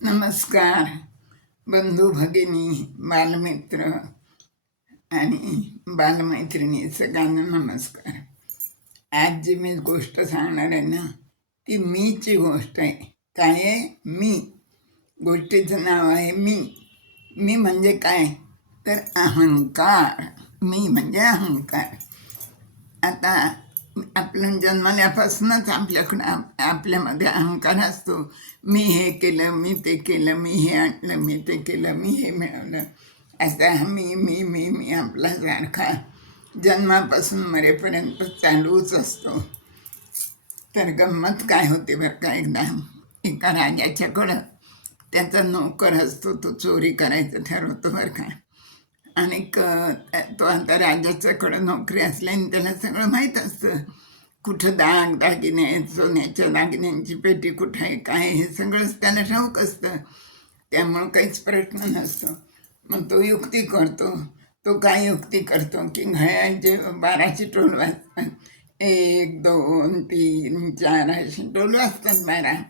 नमस्कार बंधू भगिनी बालमित्र आणि बालमैत्रिणी सगळ्यांना नमस्कार. आज जी मी गोष्ट सांगणार आहे ना ती मीची गोष्ट आहे. काय आहे? मी. गोष्टीचं नाव आहे मी. मी म्हणजे काय तर अहंकार. मी म्हणजे अहंकार. आता आपलं जन्मल्यापासूनच आपल्याकडं आपल्यामध्ये अहंकार असतो. मी हे केलं, मी ते केलं, मी हे आणलं, मी ते केलं, मी हे मिळवलं, असा मी मी मी मी आपला सारखा जन्मापासून मरेपर्यंत चालूच असतो. तर गंमत काय होते बरं का, एकदा एका राजाच्याकडं त्याचा नोकर असतो, तो चोरी करायचं ठरवतो बरं का. आणि तो आता राजाच्याकडं नोकरी असल्याने त्याला सगळं माहीत असतं. कुठं दागिने आहेत, सोन्याच्या दागिन्यांची पेटी कुठं आहे, काय, हे सगळंच त्याला ठाऊक असतं. त्यामुळं काहीच प्रश्न नसतो. मग तो युक्ती करतो. तो काय युक्ती करतो की घड्याळचे 12ची टोल वाजतात. 1 2 3 4 अशी टोल वाजतात.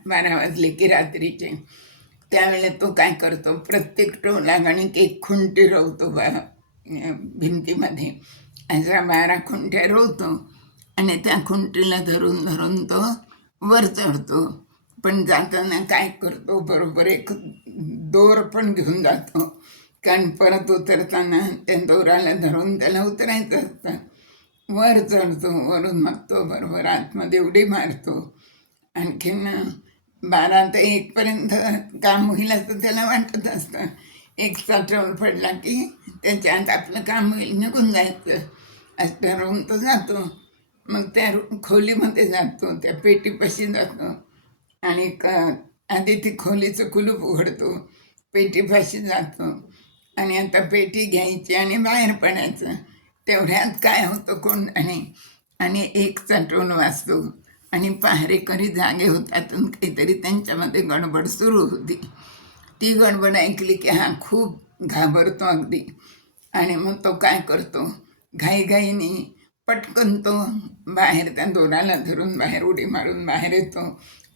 12 वाजले की रात्रीचे. त्यावेळेला तो काय करतो, प्रत्येक टोलागणिक एक खुंटी रोवतो भिंतीमध्ये. अशा 12 खुंट्या रोवतो आणि त्या खुंटीला धरून धरून तो वर चढतो. पण जाताना काय करतो, बरोबर एक दोर पण घेऊन जातो, कारण परत उतरताना त्या दोराला धरून त्याला उतरायचं असतं. वर चढतो, वरून मग तो बरोबर आतमध्ये उडी मारतो. आणखीन 12 ते 1पर्यंत काम होईल असं त्याला वाटत असतं. 1चा टोल पडला की त्याच्यात आपलं काम होईल, निघून जायचं असं ठरवून तो जातो. मग त्या खोलीमध्ये जातो, त्या पेटीपाशी जातो आणि आधी ती खोलीचं कुलूप उघडतो, पेटीपाशी जातो आणि आता पेटी घ्यायची आणि बाहेर पडायचं. तेवढ्यात काय होतं कोंडाणे आणि 1चा टोल वाजतो आणि पहारेकरी जागे होतात. काहीतरी त्यांच्यामध्ये गडबड सुरू होती. ती गडबड ऐकली की हा खूप घाबरतो अगदी. आणि मग तो काय करतो, घाईघाईने पटकन तो बाहेर त्या दोराला धरून बाहेर उडी मारून बाहेर येतो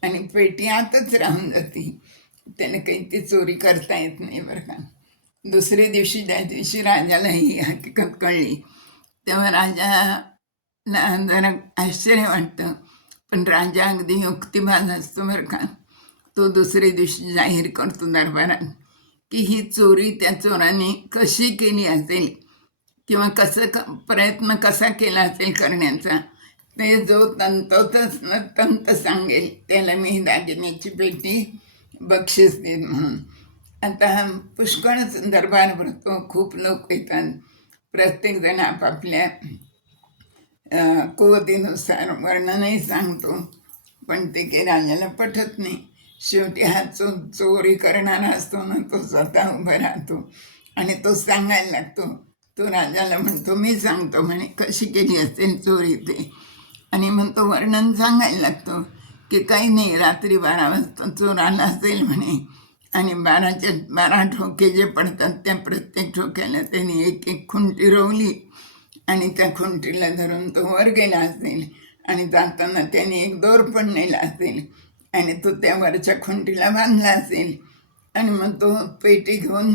आणि पेटी आतच राहून जाते. त्याने काही ती चोरी करता येत नाही बरं का. दुसऱ्या दिवशी, ज्या दिवशी राजाला ही हकीकत कळली, तेव्हा राजाला जरा आश्चर्य वाटतं. पण राजा अगदी युक्तिवाद असतो बरं का. तो दुसऱ्या दिवशी जाहीर करतो दरबारात की ही चोरी त्या चोराने कशी केली असेल किंवा प्रयत्न कसा केला असेल करण्याचा, ते जो तंत सांगेल त्याला मी दागिन्याची पेटी बक्षीस देईन म्हणून. आता पुष्कळच दरबार भरतो, खूप लोक येतात. प्रत्येकजण आपापल्या कुवतीनुसार वर्णनही सांगतो, पण ते काही राजाला पटत नाही. शेवटी हा चोरी करणारा असतो ना, तो स्वतः उभा राहतो आणि तो सांगायला लागतो. तो राजाला म्हणतो, मी सांगतो म्हणे कशी केली असेल चोरी ते. आणि मग तो वर्णन सांगायला लागतो की काही नाही, रात्री 12 वाजता चोर आला असेल म्हणे आणि 12 ठोके जे पडतात त्या प्रत्येक ठोक्याला त्यांनी एक एक खुंटी रोवली आणि त्या खुंटीला धरून तो वर गेला असेल आणि जाताना त्याने एक दोर पण नेला असेल आणि तो त्या वरच्या खुंटीला बांधला असेल आणि मग तो पेटी घेऊन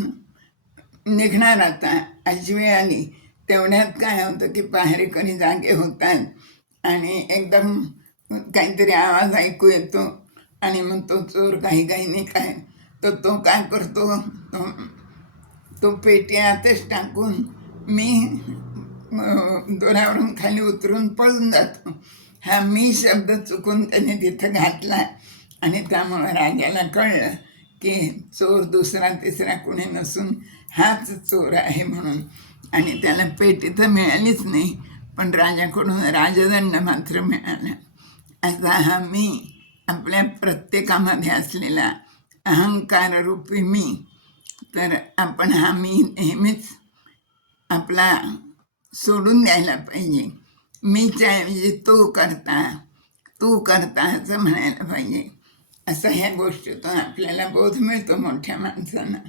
निघणार आता अशी वेळ आली. तेवढ्यात काय होतं की पहारेकरी जागे होतात आणि एकदम काहीतरी आवाज ऐकू येतो आणि मग तो चोर घाईघाईने तर तो काय करतो, तो पेटी आतच टाकून मी दोरावरून खाली उतरून पळून जातो. हा मी शब्द चुकून त्याने तिथं घातला आणि त्यामुळं राजाला कळलं की चोर दुसरा तिसरा कोणी नसून हाच चोर आहे म्हणून. आणि त्याला पेटी तर मिळालीच नाही, पण राजाकडून राजदंड मात्र मिळाला. असा हा मी, आपल्या प्रत्येकामध्ये असलेला अहंकाररूपी मी. तर आपण हा मी नेहमीच आपला सोडून द्यायला पाहिजे. मीच्या ऐवजी तू करता असं म्हणायला पाहिजे. असं ह्या गोष्टीतून आपल्याला बोध मिळतो मोठ्या माणसांना.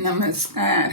नमस्कार.